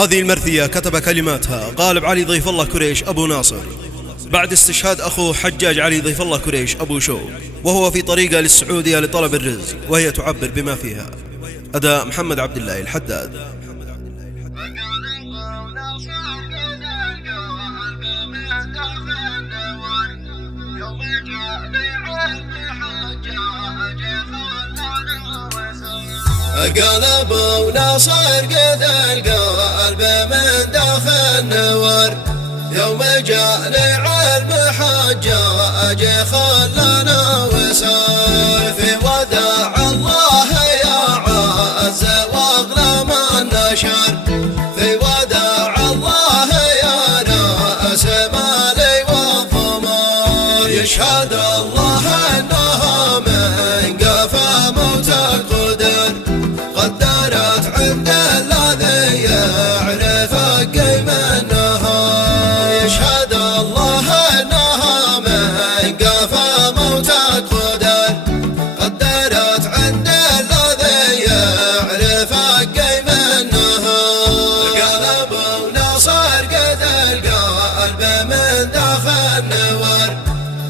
هذه المرثية كتب كلماتها غالب علي ضيف الله كريش أبو ناصر بعد استشهاد أخوه حجاج علي ضيف الله كريش أبو شوق، وهو في طريقه للسعودية لطلب الرزق، وهي تعبر بما فيها. أداء محمد عبد الله الحداد. قلب وناصر قد القلب من داخل نور، يوم جاني علم حجاج خلانا وسار. في وداع الله يا عز واغلى من نشر، في وداع الله يا ناس مالي والضمار. يشهد الله انها من قفا موت القدر، قدرت عند الذي يعرف قيم النهار. يشهد الله انها من قفا موت القدر، قدرت عند الذي يعرف قيم النهار. قلب وناصر قد القلب من داخل نور،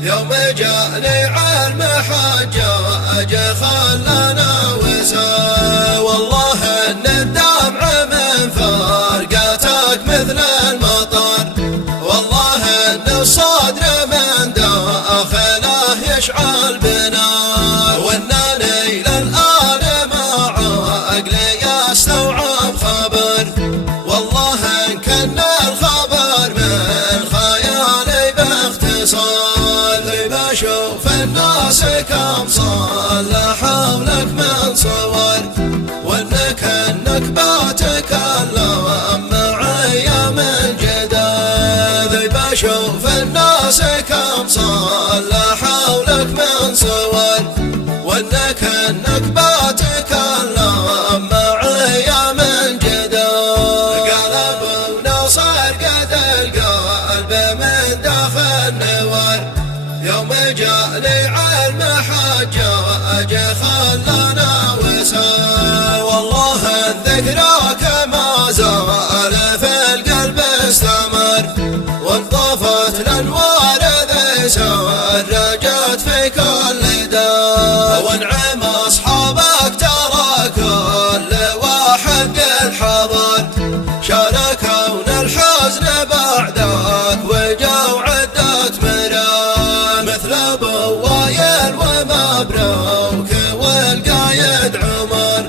يوم جاني علم حجاج خلانا وسار. والله ان الدمع من فارقتك مثل المطر، والله ان الصدر من داخله يشعل بنار. وانني للآن مع عقلي يستوعب خبر، والله ان كان الخبر من خيالي باختصار. بشوف الناس كم صلى حولك من صور، وانك باتكلم معي من جدال. بشوف الناس كم صلى حولك من صور، وانك باتكلم معي من جدال. قلب وناصر قد القلب من داخل نور، يوم جاني علم حجاج خلانا وسار. والله ذكراك ما زال في القلب استمر، وانطفت الانوار ذي سرجت في كل دار. وانعم اصحابك ترى كل واحد قد حضر، شاركون الحزن بعدك وجوا عدة مرار. مثل ابو وائل ومبروك والقايد عمر،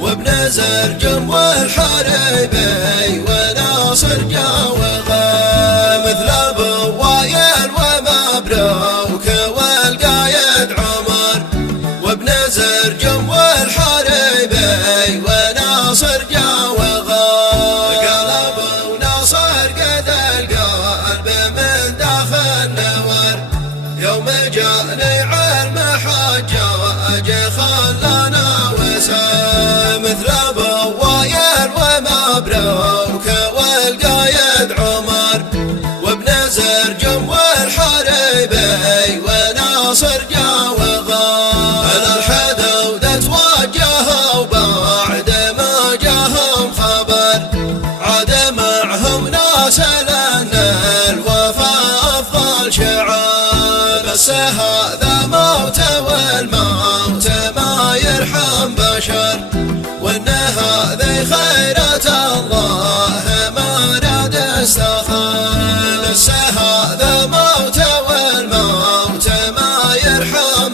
وابن زرجم والحريبي وناصر جاوغر. مثل ابو وائل ومبروك والقايد عمر، وابن زرجم والحريبي وناصر جاوغر. قلب وناصر قد القلب من داخل نور، يوم جاني علم حجاج خلانا وسار. مثل ابو وائل ومبروك والقايد عمر، وابن زرجم والحريبي وناصر جاوغر. الحدود توجهوا بعد ما جاهم خبر، عاد معهم ناس لان الوفاء افضل شعار. بس هذا موت والموت ما يرحم بشر، وان هذه خيرة الله ما راد استخار. بس هذا موت والموت ما يرحم